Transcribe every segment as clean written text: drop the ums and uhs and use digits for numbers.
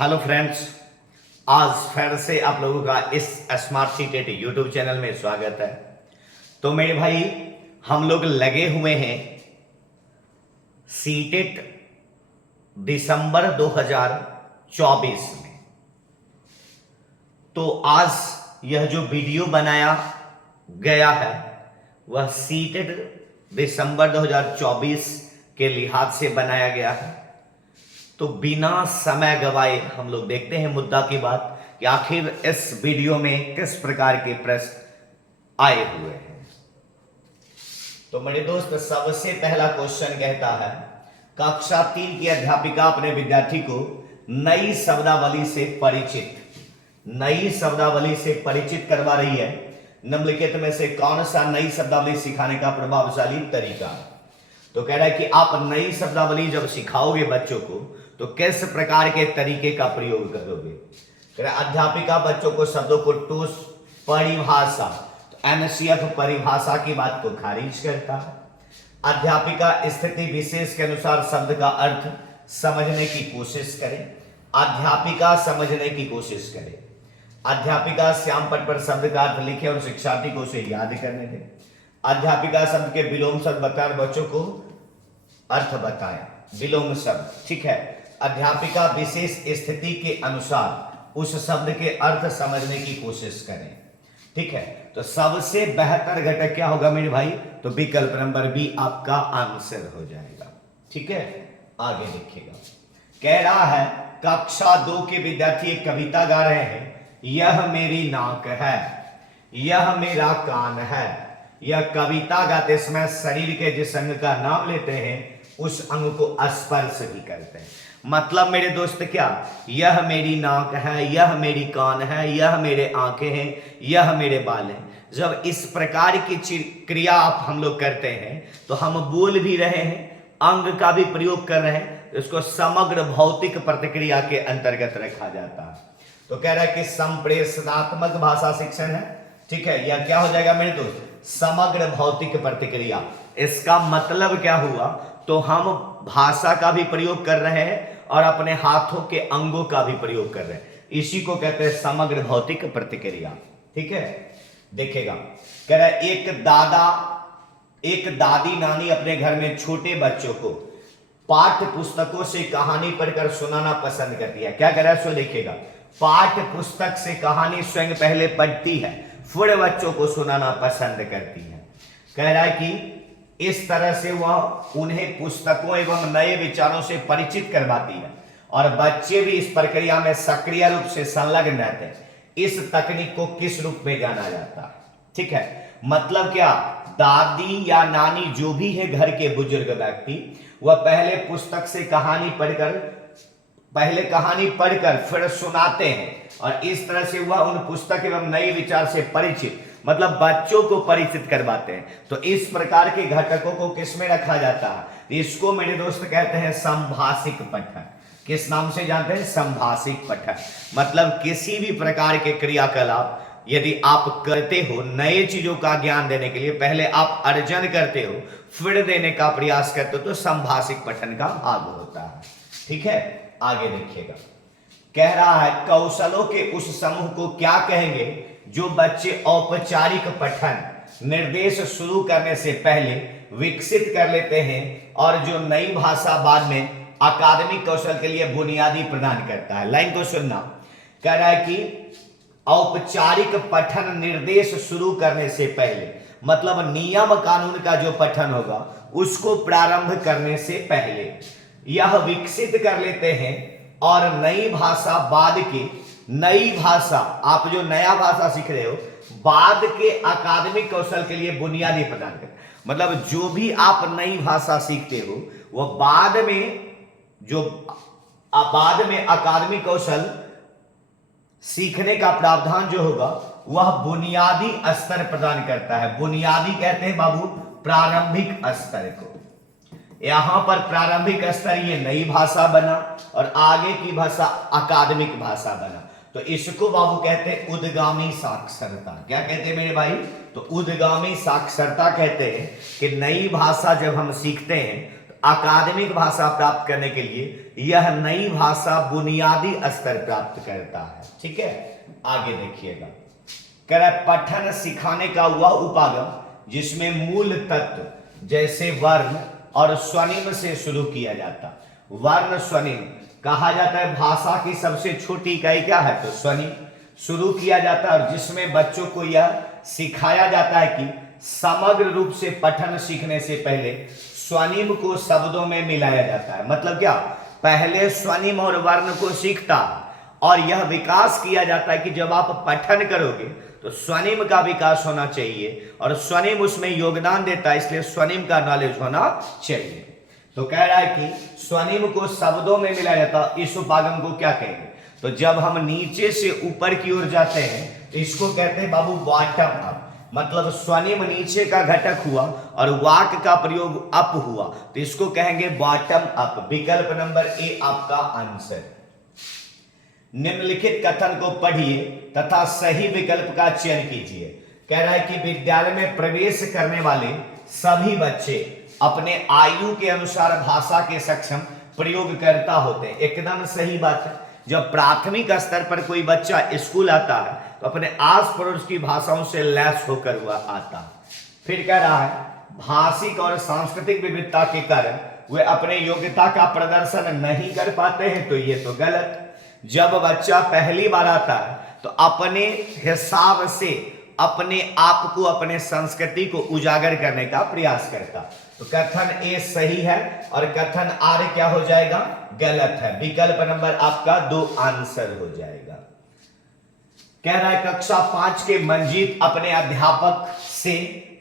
Hello friends, आज फिर से आप लोगों का इस स्मार्ट सीटेट यूट्यूब चैनल में स्वागत है। तो मेरे भाई, हम लोग लगे हुए हैं सीटेट दिसंबर 2024 में। तो आज यह जो वीडियो बनाया गया है वह सीटेट दिसंबर 2024 के लिहाज से बनाया गया है। तो बिना समय गवाए हम लोग देखते हैं मुद्दा की बात कि आखिर इस वीडियो में किस प्रकार के प्रश्न आए हुए हैं। तो मेरे दोस्त, सबसे पहला क्वेश्चन कहता है, कक्षा 3 की अध्यापिका अपने विद्यार्थी को नई शब्दावली से परिचित करवा रही है। निम्नलिखित में से कौन सा नई शब्दावली सिखाने का प्रभावशाली तरीका है? तो कह रहा है कि आप नई शब्दावली जब सिखाओगे बच्चों को तो किस प्रकार के तरीके का प्रयोग करोगे? कह रहा है अध्यापिका बच्चों को शब्दों को टूस परिभाषा, तो एनसीएफ परिभाषा की बात को खारिज करता है। अध्यापिका स्थिति विशेष के अनुसार शब्द का अर्थ समझने की कोशिश करे। अध्यापिका समझने की कोशिश करे। अध्यापिका श्याम पट पर शब्द का अर्थ लिखे और शिक्षार्थी को उसे याद करने दे। अध्यापिका शब्द के विलोम शब्द बताए बच्चों को अर्थ बताए। विलोम शब्द, ठीक है। अध्यापिका विशेष स्थिति के अनुसार उस शब्द के अर्थ समझने की कोशिश करें, ठीक है। तो सबसे बेहतर घटक क्या होगा मेरे भाई? तो विकल्प नंबर बी आपका आंसर हो जाएगा, ठीक है। आगे देखिएगा, कह रहा है कक्षा 2 के विद्यार्थी एक कविता गा रहे हैं। यह मेरी नाक है, यह मेरा कान है। यह कविता गाते समय शरीर के जिस अंग का नाम लेते हैं उस अंग को स्पर्श भी करते हैं। मतलब मेरे दोस्त क्या, यह मेरी नाक है, यह मेरी कान है, यह मेरे आंखें हैं, यह मेरे बाल हैं। जब इस प्रकार की क्रिया आप हम लोग करते हैं तो हम बोल भी रहे हैं, अंग का भी प्रयोग कर रहे हैं। इसको समग्र भौतिक प्रतिक्रिया के अंतर्गत रखा जाता है। तो कह रहा है कि संप्रेषणात्मक भाषा शिक्षण है, ठीक है। यह क्या हो जाएगा मेरे दोस्त? समग्र भौतिक प्रतिक्रिया। इसका मतलब क्या हुआ? तो हम भाषा का भी प्रयोग कर रहे हैं और अपने हाथों के अंगों का भी प्रयोग कर रहे हैं। इसी को कहते हैं समग्र भौतिक प्रतिक्रिया, ठीक है। देखेगा, कह रहा है एक दादी नानी अपने घर में छोटे बच्चों को पाठ्य पुस्तकों से कहानी पढ़कर सुनाना पसंद करती है। क्या कह रहा है सो देखिएगा, पाठ्य पुस्तक से कहानी स्वयं पहले पढ़ती है, फिर बच्चों को सुनाना पसंद करती है। कह रहा है कि इस तरह से वह उन्हें पुस्तकों एवं नए विचारों से परिचित करवाती है और बच्चे भी इस प्रक्रिया में सक्रिय रूप से संलग्न रहते हैं। इस तकनीक को किस रूप में जाना जाता है? ठीक है, मतलब क्या, दादी या नानी जो भी है घर के बुजुर्ग व्यक्ति, वह पहले पुस्तक से कहानी पढ़कर फिर सुनाते हैं और इस तरह से वह उन पुस्तक एवं नए विचार से परिचित, मतलब बच्चों को परिचित करवाते हैं। तो इस प्रकार के घटकों को किस में रखा जाता है? इसको मेरे दोस्त कहते हैं संभाषिक पठन। किस नाम से जानते हैं? संभाषिक पठन। मतलब किसी भी प्रकार के क्रियाकलाप यदि आप करते हो, नए चीजों का ज्ञान देने के लिए पहले आप अर्जन करते हो, फिर देने का प्रयास करते हो, तो संभाषिक पठन का भाग होता है, ठीक है। आगे देखिएगा, कह रहा है कौशलों के उस समूह को क्या कहेंगे जो बच्चे औपचारिक पठन निर्देश शुरू करने से पहले विकसित कर लेते हैं और जो नई भाषा बाद में अकादमिक कौशल के लिए बुनियादी प्रदान करता है। लाइन को सुनना, कह रहा है कि औपचारिक पठन निर्देश शुरू करने से पहले, मतलब नियम कानून का जो पठन होगा उसको प्रारंभ करने से पहले यह विकसित कर लेते हैं और नई भाषा बाद की नई भाषा, आप जो नया भाषा सीख रहे हो, बाद के अकादमिक कौशल के लिए बुनियादी प्रदान कर। मतलब जो भी आप नई भाषा सीखते हो वह बाद में अकादमिक कौशल सीखने का प्रावधान जो होगा वह बुनियादी स्तर प्रदान करता है। बुनियादी कहते हैं बाबू प्रारंभिक स्तर को। यहां पर प्रारंभिक स्तर ये नई भाषा बना और आगे की भाषा अकादमिक भाषा बना, तो इसको बाबू कहते हैं उद्गामी साक्षरता। क्या कहते हैं मेरे भाई? तो उद्गामी साक्षरता कहते हैं कि नई भाषा जब हम सीखते हैं तो अकादमिक भाषा प्राप्त करने के लिए यह नई भाषा बुनियादी स्तर प्राप्त करता है। ठीक है, आगे देखिएगा, कह रहा है पठन सिखाने का वह उपागम जिसमें मूल तत्व जैसे वर्ण और स्वनिम से शुरू किया जाता। वर्ण स्वनिम कहा जाता है भाषा की सबसे छोटी इकाई क्या है, तो स्वनिम शुरू किया जाता है, और जिसमें बच्चों को यह सिखाया जाता है कि समग्र रूप से पठन सीखने से पहले स्वनिम को शब्दों में मिलाया जाता है। मतलब क्या, पहले स्वनिम और वर्ण को सीखता और यह विकास किया जाता है कि जब आप पठन करोगे तो स्वनिम का विकास होना चाहिए और स्वनिम उसमें योगदान देता है, इसलिए स्वनिम का नॉलेज होना चाहिए। तो कह रहा है कि स्वनिम को शब्दों में मिलाया जाता, इस उपागम को क्या कहेंगे, तो जब हम नीचे से ऊपर की ओर जाते हैं तो इसको कहते हैं बाबू बॉटम अप। मतलब स्वनिम नीचे का घटक हुआ और वाक का प्रयोग अप हुआ, तो इसको कहेंगे बॉटम अप। विकल्प नंबर ए आपका आंसर। निम्नलिखित कथन को पढ़िए तथा सही विकल्प का चयन कीजिए। कह रहा है कि विद्यालय में प्रवेश करने वाले सभी बच्चे अपने आयु के अनुसार भाषा के सक्षम प्रयोगकर्ता होते हैं। एकदम सही बात है। जब प्राथमिक स्तर पर कोई बच्चा स्कूल आता है तो अपने आस पड़ोस की भाषाओं से लैस होकर हुआ आता है। फिर कह रहा है भाषिक और सांस्कृतिक विविधता के कारण वे अपने योग्यता का प्रदर्शन नहीं कर पाते हैं, तो ये तो गलत। जब बच्चा पहली बार आता है तो अपने हिसाब से अपने आप को, अपने संस्कृति को उजागर करने का प्रयास करता। तो कथन ए सही है और कथन आर क्या हो जाएगा, गलत है। विकल्प नंबर आपका 2 आंसर हो जाएगा। कह रहा है कक्षा 5 के मंजीत अपने अध्यापक से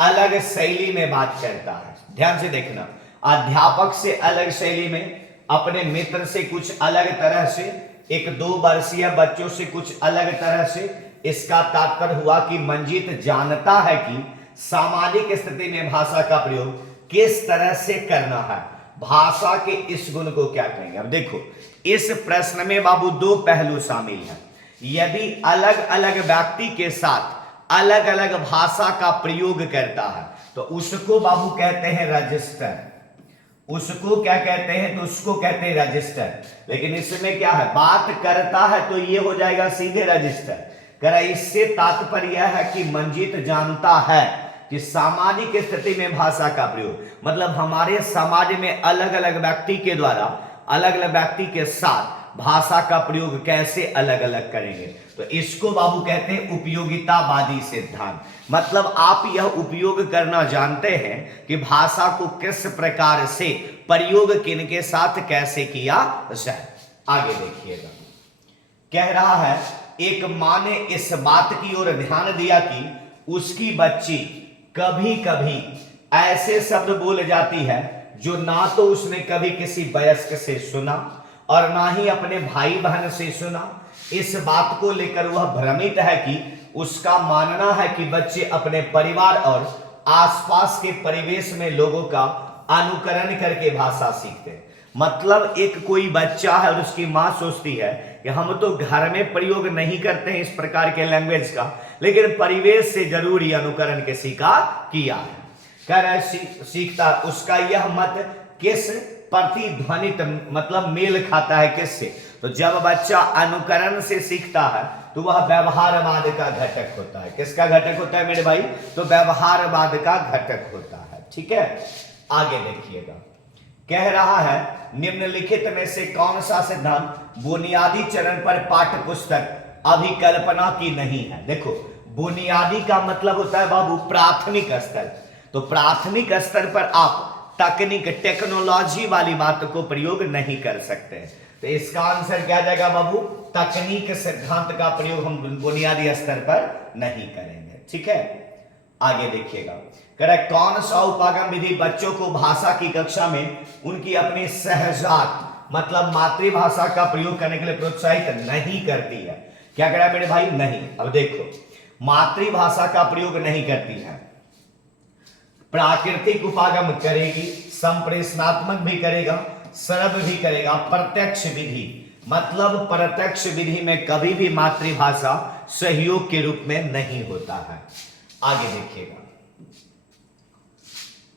अलग शैली में बात करता है। ध्यान से देखना, अध्यापक से अलग शैली में, अपने मित्र से कुछ अलग तरह से, 1-2 वर्षीय बच्चों से कुछ अलग तरह से। इसका तात्पर्य हुआ कि मंजीत जानता है कि सामाजिक स्थिति में भाषा का प्रयोग किस तरह से करना है। भाषा के इस गुण को क्या कहेंगे। अब देखो, इस प्रश्न में बाबू 2 पहलू शामिल हैं। यदि अलग अलग व्यक्ति के साथ अलग अलग भाषा का प्रयोग करता है तो उसको बाबू कहते हैं रजिस्टर। उसको क्या कहते हैं, तो उसको कहते हैं रजिस्टर। लेकिन इसमें क्या है, बात करता है तो ये हो जाएगा सीधे रजिस्टर। कह इससे तात्पर्य यह है कि मंजीत जानता है कि सामाजिक स्थिति में भाषा का प्रयोग, मतलब हमारे समाज में अलग अलग व्यक्ति के द्वारा अलग अलग व्यक्ति के साथ भाषा का प्रयोग कैसे अलग अलग करेंगे, तो इसको बाबू कहते हैं उपयोगितावादी सिद्धांत। मतलब आप यह उपयोग करना जानते हैं कि भाषा को किस प्रकार से प्रयोग किनके साथ कैसे किया जाए। आगे देखिएगा, कह रहा है एक मां ने इस बात की ओर ध्यान दिया कि उसकी बच्ची कभी कभी ऐसे शब्द बोल जाती है जो ना तो उसने कभी किसी वयस्क से सुना और ना ही अपने भाई बहन से सुना। इस बात को लेकर वह भ्रमित है कि उसका मानना है कि बच्चे अपने परिवार और आसपास के परिवेश में लोगों का अनुकरण करके भाषा सीखते हैं। मतलब एक कोई बच्चा है और उसकी मां सोचती है कि हम तो घर में प्रयोग नहीं करते हैं इस प्रकार के लैंग्वेज का, लेकिन परिवेश से जरूर ही अनुकरण किसी का किया है। कह रहा है सीखता, उसका यह मत किस प्रतिध्वनित मतलब मेल खाता है किससे, तो जब बच्चा अनुकरण से सीखता है तो वह व्यवहारवाद का घटक होता है। किसका घटक होता है मेरे भाई, तो व्यवहारवाद का घटक होता है। ठीक है, आगे देखिएगा, कह रहा है निम्नलिखित में से कौन सा सिद्धांत बुनियादी चरण पर पाठ्य पुस्तक अभिकल्पना की नहीं है। देखो, बुनियादी का मतलब होता है बाबू प्राथमिक स्तर, तो प्राथमिक स्तर पर आप तकनीक टेक्नोलॉजी वाली बात को प्रयोग नहीं कर सकते। तो इसका आंसर क्या जाएगा बाबू, तकनीक सिद्धांत का प्रयोग हम बुनियादी स्तर पर नहीं करेंगे। ठीक है, आगे देखिएगा, कह रहा है कौन सा उपागम विधि बच्चों को भाषा की कक्षा में उनकी अपनी सहजात मतलब मातृभाषा का प्रयोग करने के लिए प्रोत्साहित नहीं करती है। क्या कह रहा है मेरे भाई, नहीं। अब देखो, मातृभाषा का प्रयोग नहीं करती है, प्राकृतिक उपागम करेगी, संप्रेषणात्मक भी करेगा, सरल भी करेगा, प्रत्यक्ष विधि मतलब प्रत्यक्ष विधि में कभी भी मातृभाषा सहयोग के रूप में नहीं होता है। आगे देखिएगा,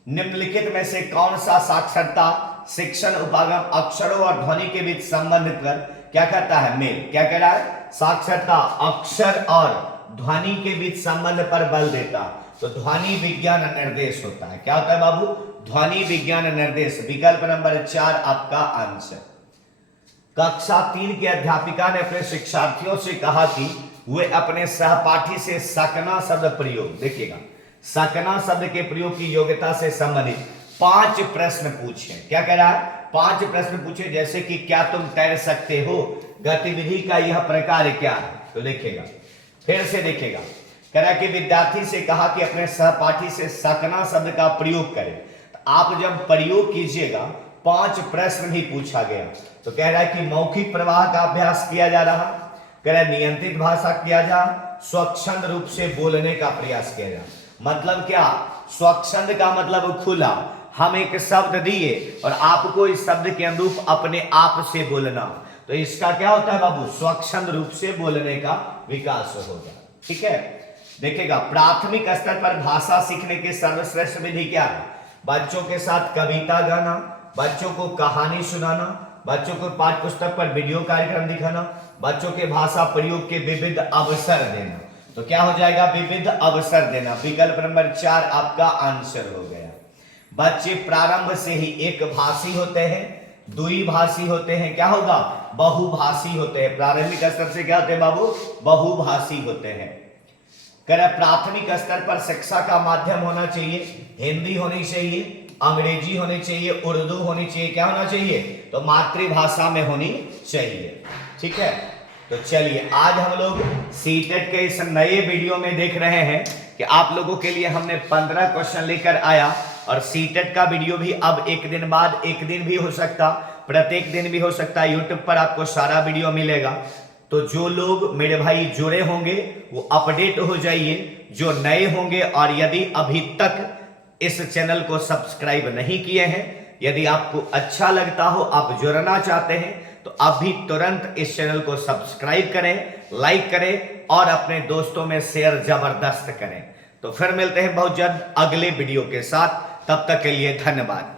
निम्नलिखित में से कौन सा साक्षरता शिक्षण उपागम अक्षरों और ध्वनि के बीच संबंधित कर क्या करता है? मेल। क्या कह रहा है? साक्षरता अक्षर और ध्वनि के बीच संबंध पर बल देता, तो ध्वनि विज्ञान निर्देश होता है। क्या होता है बाबू? ध्वनि विज्ञान निर्देश। विकल्प नंबर 4 आपका आंसर। कक्षा 3 की अध्यापिका ने अपने शिक्षार्थियों से कहा कि वे अपने सहपाठी से सकना शब्द प्रयोग, देखिएगा, सकना शब्द के प्रयोग की योग्यता से संबंधित 5 प्रश्न पूछें। क्या कह रहा है? 5 प्रश्न पूछे, जैसे कि क्या तुम तैर सकते हो? गतिविधि का यह प्रकार क्या है? तो देखिएगा, फिर से देखिएगा, कह रहा है कि विद्यार्थी से कहा कि अपने सहपाठी से सकना शब्द का प्रयोग करें। तो आप जब प्रयोग कीजिएगा, 5 प्रश्न भी पूछा गया। तो कह रहा है कि मौखिक प्रवाह का अभ्यास किया जा रहा, कह रहा है नियंत्रित भाषा किया जा, स्वच्छंद रूप से बोलने का प्रयास किया जा। मतलब क्या? स्वच्छंद का मतलब खुला, हम एक शब्द दिए और आपको इस शब्द के अनुरूप अपने आप से बोलना, तो इसका क्या होता है बाबू? स्वच्छंद रूप से बोलने का विकास होगा। ठीक है, देखिएगा, प्राथमिक स्तर पर भाषा सीखने की सर्वश्रेष्ठ विधि क्या है? बच्चों के साथ कविता गाना, बच्चों को कहानी सुनाना, बच्चों को पाठ्य पुस्तक पर वीडियो कार्यक्रम दिखाना, बच्चों के भाषा प्रयोग के विविध अवसर देना। तो क्या हो जाएगा? विविध अवसर देना। विकल्प नंबर 4 आपका आंसर हो गया। बच्चे प्रारंभ से ही एक भाषी होते हैं, द्विभाषी होते हैं, क्या होगा? बहुभाषी होते हैं। प्रारंभिक स्तर से क्या होते हैं बाबू? बहुभाषी होते हैं। कह प्राथमिक स्तर पर शिक्षा का माध्यम होना चाहिए, हिंदी होनी चाहिए, अंग्रेजी होनी चाहिए, उर्दू होनी चाहिए, क्या होना चाहिए? तो मातृभाषा में होनी चाहिए। ठीक है, तो चलिए आज हम लोग सीटेट के इस नए वीडियो में देख रहे हैं कि आप लोगों के लिए हमने 15 क्वेश्चन लेकर आया, और सीटेट का वीडियो भी अब एक दिन बाद, एक दिन भी हो सकता, प्रत्येक दिन भी हो सकता है, यूट्यूब पर आपको सारा वीडियो मिलेगा। तो जो लोग मेरे भाई जुड़े होंगे वो अपडेट हो जाइए, जो नए होंगे और यदि अभी तक इस चैनल को सब्सक्राइब नहीं किए हैं, यदि आपको अच्छा लगता हो, आप जुड़ना चाहते हैं, तो अभी तुरंत इस चैनल को सब्सक्राइब करें, लाइक करें और अपने दोस्तों में शेयर जबरदस्त करें। तो फिर मिलते हैं बहुत जल्द अगले वीडियो के साथ, तब तक के लिए धन्यवाद।